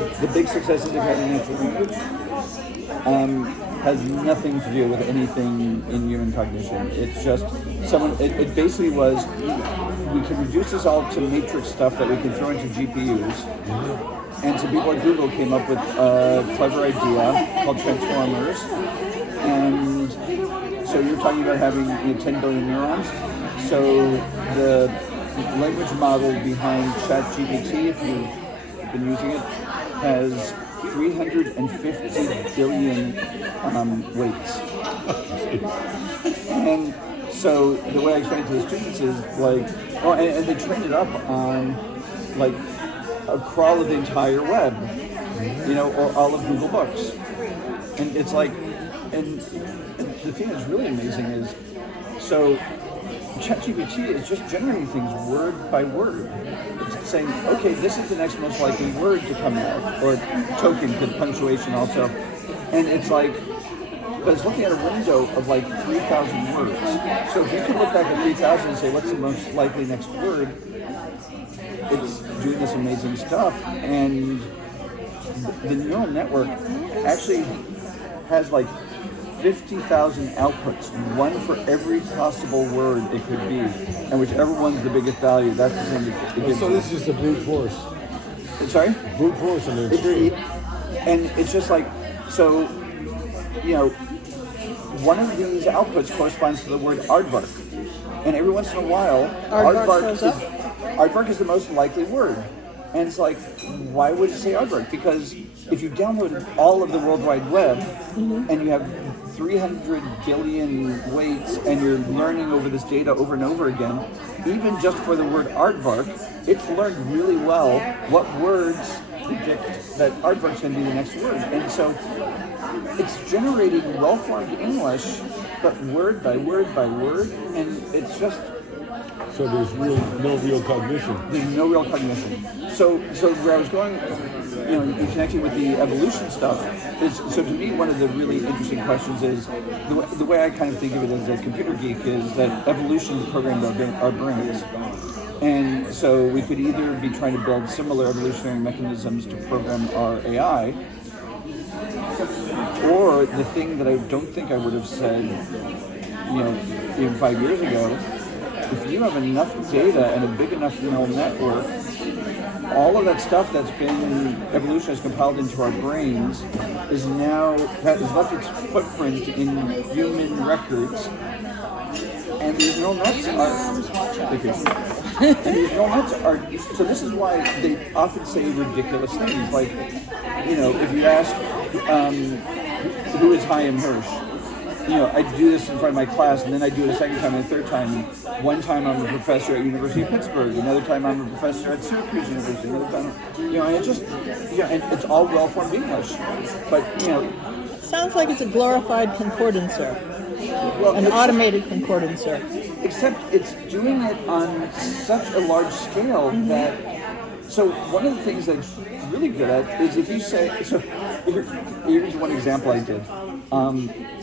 The big successes they've had in natural language has nothing to do with anything in human cognition. It's just it basically was, we can reduce this all to matrix stuff that we can throw into GPUs. And some people at Google came up with a clever idea called transformers. And so you're talking about having 10 billion neurons. So the language model behind ChatGPT, if you've been using it, has 350 billion weights. And so the way I explain it to the students is and they train it up on a crawl of the entire web, or all of Google Books. And it's and the thing that's really amazing is, so ChatGPT is just generating things word by word. It's saying, okay, this is the next most likely word to come out, or token, because punctuation also. And it's but it's looking at a window of 3,000 words. So if you can look back at 3,000 and say, what's the most likely next word, it's doing this amazing stuff. And the neural network actually has 50,000 outputs, one for every possible word it could be, and whichever one's the biggest value, that's the thing that it gives. So this is just a brute force. Sorry? Brute force in the extreme. And it's just one of these outputs corresponds to the word aardvark. And every once in a while, aardvark is the most likely word. And it's why would it say aardvark? Because if you download all of the World Wide Web and you have 300 billion weights and you're learning over this data over and over again, even just for the word aardvark, it's learned really well what words predict that aardvark's going to be the next word. And so it's generating well-formed English, but word by word by word, and it's just... So there's no real cognition. There's no real cognition. So where I was going, in connecting with the evolution stuff, is, so to me, one of the really interesting questions is, the way I kind of think of it as a computer geek is that evolution programmed our brains. And so we could either be trying to build similar evolutionary mechanisms to program our AI, or the thing that I don't think I would have said, even 5 years ago, if you have enough data and a big enough neural network, all of that stuff that's been evolutionized, compiled into our brains, has left its footprint in human records. And these neural nets so this is why they often say ridiculous things. If you ask, who is Haym? I do this in front of my class, and then I do it a second time and a third time. One time I'm a professor at University of Pittsburgh, another time I'm a professor at Syracuse University, another time, and it's all well-formed English. But, It sounds like it's a glorified concordancer, an automated concordancer. Except it's doing it on such a large scale that, so one of the things that it's really good at is if you say, so here's one example I did.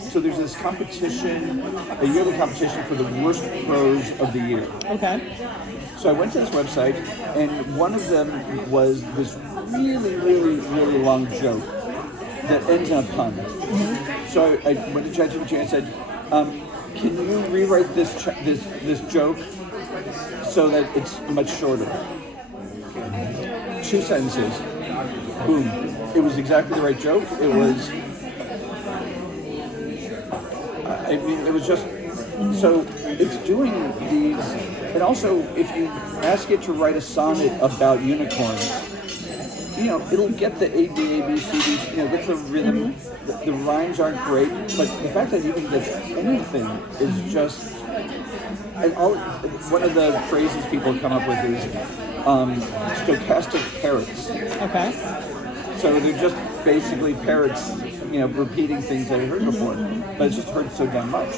So there's this competition, a yearly competition for the worst prose of the year. Okay. So I went to this website, and one of them was this really, really, really long joke that ends in a pun. Mm-hmm. So I went to ChatGPT and I said, can you rewrite this joke so that it's much shorter? 2 sentences. Boom. It was exactly the right joke. It was... it was just, so it's doing these, and also if you ask it to write a sonnet about unicorns, it'll get the A, B, A, B, C, D, gets the rhythm, the rhymes aren't great, but the fact that it even gets anything is just, and one of the phrases people come up with is stochastic parrots. Okay. So they're just basically parrots, repeating things that I've heard before, but it's just heard so damn much.